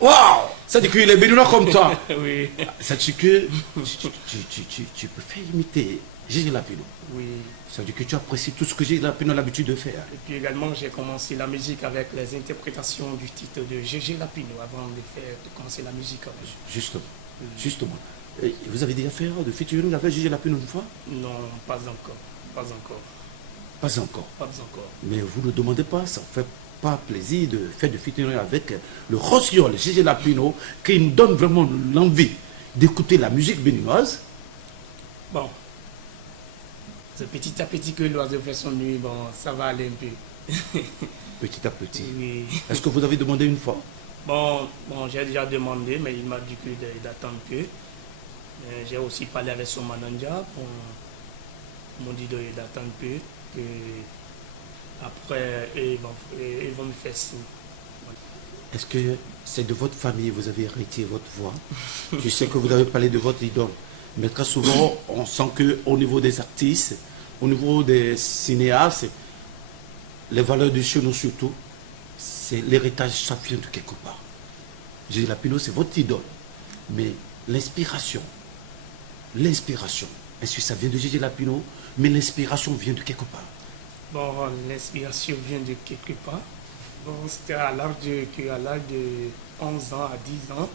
Waouh! Ça dit qu'il est béninois comme toi. Oui. Ça dit que tu peux faire imiter Gégé Lapino. Oui. Ça dit que tu apprécies tout ce que Gégé Lapino a l'habitude de faire. Et puis également, j'ai commencé la musique avec les interprétations du titre de Gégé Lapino avant de commencer la musique. Justement. Justement. Et vous avez déjà fait de featuring avec Gégé Lapino une fois? Non, pas encore. Pas encore. Pas encore. Pas encore. Mais vous ne demandez pas, ça ne fait pas plaisir de faire de featuring avec le Rossignol, Gégé Lapino, qui nous donne vraiment l'envie d'écouter la musique béninoise. Bon. C'est petit à petit que l'oiseau fait son nuit, bon, ça va aller un peu. Petit à petit. Oui. Est-ce que vous avez demandé une fois? Bon, j'ai déjà demandé, mais il m'a dit d'attendre que. J'ai aussi parlé avec son manager pour m'ont dit d'attendre que après ils vont me faire signe. Est-ce que c'est de votre famille, vous avez hérité votre voix? Je sais que vous avez parlé de votre idole, mais très souvent, on sent qu'au niveau des artistes, au niveau des cinéastes, les valeurs de chez nous surtout, c'est l'héritage, ça vient de quelque part. Gégé Lapino, c'est votre idole, mais l'inspiration, est-ce que ça vient de Gégé Lapino, mais l'inspiration vient de quelque part? Bon, l'inspiration vient de quelque part. Bon, c'était à l'âge de 11 ans à 10 ans.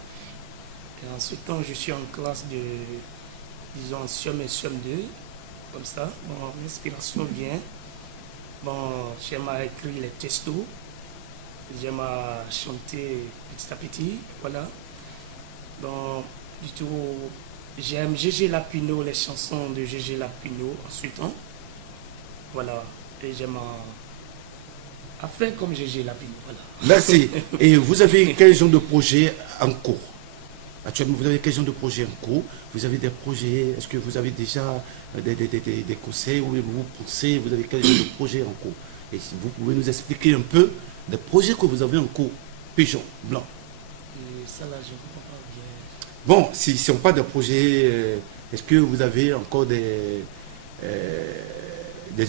Et en ce temps, je suis en classe de, disons, SIOM et SIOM 2, comme ça. Bon, l'inspiration vient. Bon, j'aime à écrire les textos. J'aime à chanter petit à petit, voilà. Bon, du tout, j'aime Gégé Lapino, les chansons de Gégé Lapino en ce temps. Voilà, et j'aime à faire comme Gégé Lapino, voilà. Merci. Et vous avez quel genre de projet en cours? Actuellement, vous avez quel genre de projet en cours? Vous avez des projets, est-ce que vous avez déjà des conseils ou vous pensez, vous avez quel genre de projet en cours? Et si vous pouvez nous expliquer un peu des projets que vous avez en cours, Pigeon Blanc. Et ça là, je ne comprends pas bien. Bon, si on parle de projets, est-ce que vous avez encore des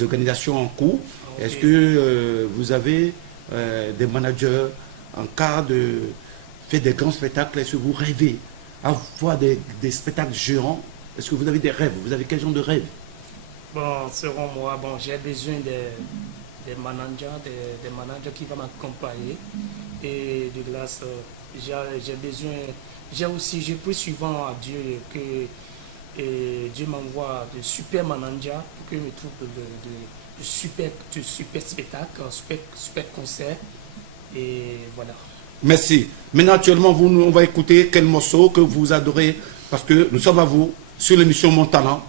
organisations en cours? Okay. Est-ce que vous avez des managers en cas de faire des grands spectacles? Est-ce que vous rêvez à voir des spectacles géants? Est-ce que vous avez des rêves? Vous avez quel genre de rêve? Bon, selon moi, bon, j'ai besoin des managers qui vont m'accompagner. Et de grâce, j'ai besoin, je prie souvent à Dieu que Dieu m'envoie de super managers pour que je me trouve de super spectacles, super concerts. Et voilà. Merci. Maintenant, actuellement, on va écouter quel morceau que vous adorez, parce que nous sommes à vous sur l'émission Mon Talent,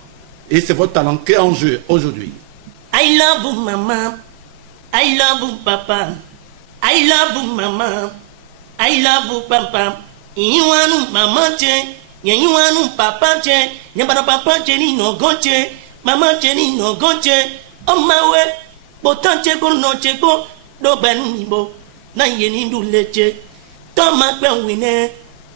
et c'est votre talent qui est en jeu aujourd'hui. I love you, mama. I love you, papa. I love you, mama. I love you, papa. Iwanu mama che, iwanu papa che, nyabana papa che ni no goche, mama che ni no goche. On my way, botanche ko no che ko, do ben bo, na yeni du leche. Ton ma pe wine,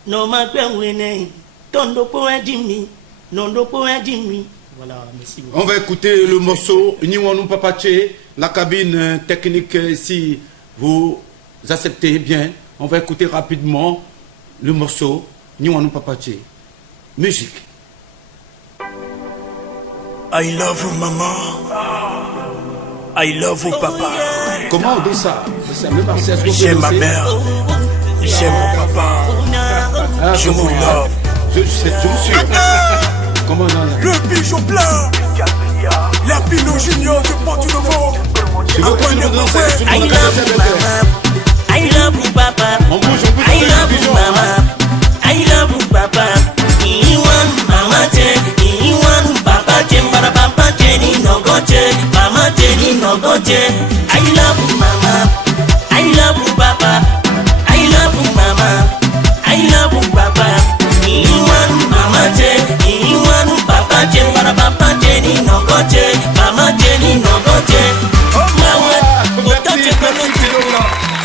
no ma pe wine. Ton do po edimi, non do po edimi. Voilà, merci beaucoup. On va écouter le morceau Niwanou Papache, la cabine technique, si vous acceptez bien. On va écouter rapidement le morceau Niwanou Papache. Musique. I love you, maman. I love you, papa. Comment on dit ça? C'est le Marseille. J'aime ma mère. J'aime mon papa. Ah, Je vous love. Je vous suis. Comment on dit? Le pigeon blanc. La Pino Junior de Porto-Novo. Je veux que je vous danse. I love you, mama. I love you, papa. On bouge, I love you, mama. I love you, papa. Iwan mama che, Iwan papa che, para papa che ni no goche, mama che ni no goche. I love you, mama. I love you, papa. I love you, mama. I love you, papa. Iwan mama che, Iwan papa che, para papa che ni no goche, mama che ni no goche. Oh my God,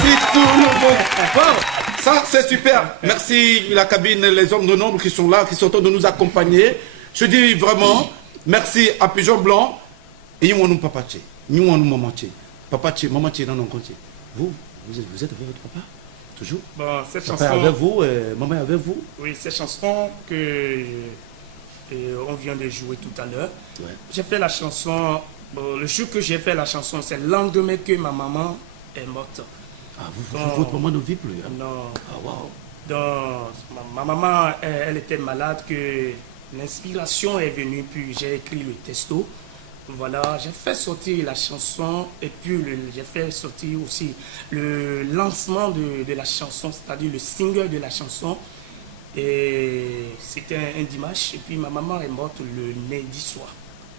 C'est tout le monde. Wow, ça c'est super. Merci la cabine, les hommes de nombre qui sont là, qui sont en train de nous accompagner. Je dis vraiment merci à Pigeon Blanc et nous papache, nous mamanche, papache, mamanche, non non Vous êtes avec votre papa? Toujours. Bon, cette Papa est chanson, avec vous, maman est avec vous. oui, cette chanson que on vient de jouer tout à l'heure. Ouais. J'ai fait la chanson, bon, le jour que j'ai fait la chanson, c'est le lendemain que ma maman est morte. Ah, Non. votre maman ne vit plus. Hein? Non. Ah, waouh. Donc, ma maman, elle était malade, que l'inspiration est venue, puis j'ai écrit le texto. Voilà, j'ai fait sortir la chanson et puis j'ai fait sortir aussi le lancement de la chanson, c'est-à-dire le single de la chanson. Et c'était un dimanche, et puis ma maman est morte le lundi soir.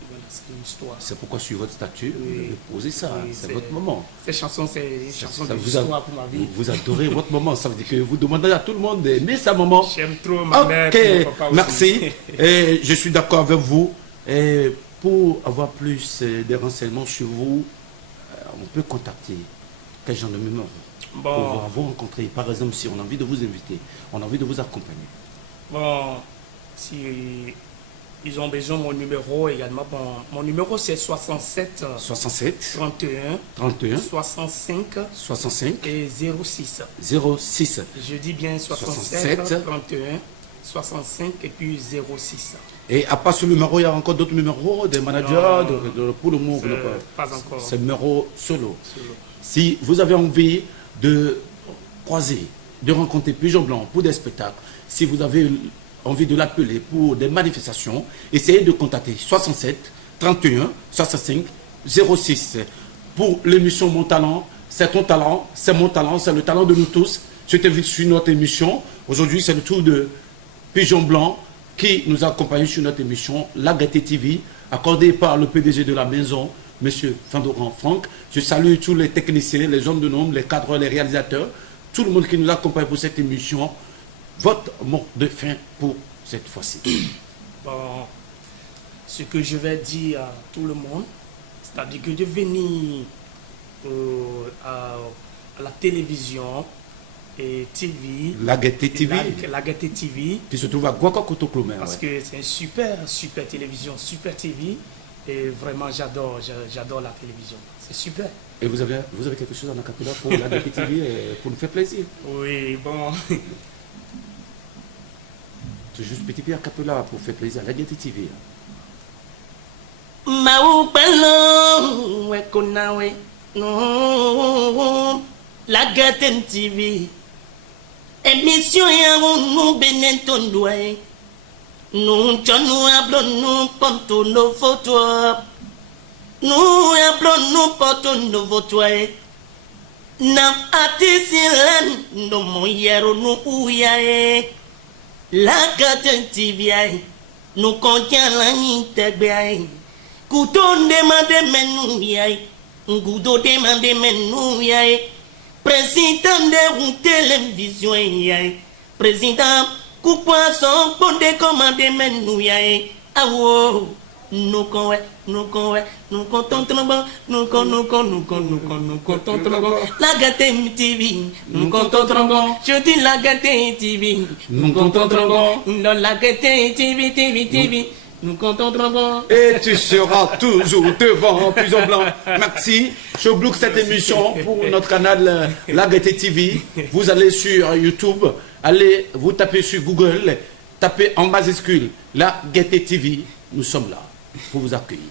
Et voilà, c'est une histoire. C'est pourquoi sur votre statut, vous Oui. avez posé ça. Oui, c'est votre maman. Cette chanson, c'est une chanson Ça de vous, a- l'histoire pour ma vie. vous adorez votre maman. Ça veut dire que vous demandez à tout le monde d'aimer sa maman. J'aime trop ma mère Ok, et mon papa aussi. merci. Et je suis d'accord avec vous. Et pour avoir plus de renseignements sur vous, on peut contacter quel genre de numéro pour Bon, vous rencontrer. Par exemple, si on a envie de vous inviter, on a envie de vous accompagner. bon, si ils ont besoin de mon numéro également, bon, mon numéro c'est 67 67 31 31 65 65 et 06. 06. Je dis bien 67 67, 31 65 et puis 06. Et à part ce numéro, il y a encore d'autres numéros, des managers, Non. pour le moment, vous n'avez Pas encore. c'est le numéro solo. Solo. Si vous avez envie de croiser, de rencontrer Pigeon Blanc pour des spectacles, si vous avez envie de l'appeler pour des manifestations, essayez de contacter 67 31 65 06. Pour l'émission Mon Talent, c'est ton talent, c'est mon talent, c'est le talent de nous tous. Je t'invite sur notre émission. Aujourd'hui, c'est le tour de Pigeon Blanc qui nous a accompagnés sur notre émission La Gaieté TV, accordée par le PDG de la maison, M. Fandoran Franck. Je salue tous les techniciens, les hommes de nombre, les cadres, les réalisateurs, tout le monde qui nous accompagne pour cette émission. Votre mot de fin pour cette fois-ci. Bon, ce que je vais dire à tout le monde, c'est-à-dire que de venir à la télévision et TV, La Gaieté TV, la Gaieté TV, qui se trouve à Guacacoto-Clomé. parce que c'est une super télévision, super TV, et vraiment j'adore la télévision. C'est super. Et vous avez quelque chose en acapella pour la Gaieté TV pour nous faire plaisir. Oui, bon. C'est juste petit peu a cappella pour faire plaisir à la Gaieté TV. Maupelo wekonawe no la Gaieté TV émission ya nous benentondwe nous chonu ablo nous ponto no photo nous ablo nous ponto no photo na atisilen no moyero no uyae la Gaieté TV nous contient la nitegbe Couteau demande menu yai, Ngoudo demande menu yai, président de une télévision yai, président coupoisson pour de commander menu yai, ah wow, nous conwe, nous comptons trop bon, nous comptons trop bon, la Gaieté TV, nous comptons trop bon, je dis la Gaieté TV, nous comptons trop bon, dans la Gaieté TV. Nous comptons trop bon. Et tu seras toujours devant Pigeon Blanc. Merci. Je bloque cette émission pour notre canal La Gaieté TV. Vous allez sur YouTube, allez vous tapez sur Google, tapez en majuscule La Gaieté TV. Nous sommes là pour vous accueillir.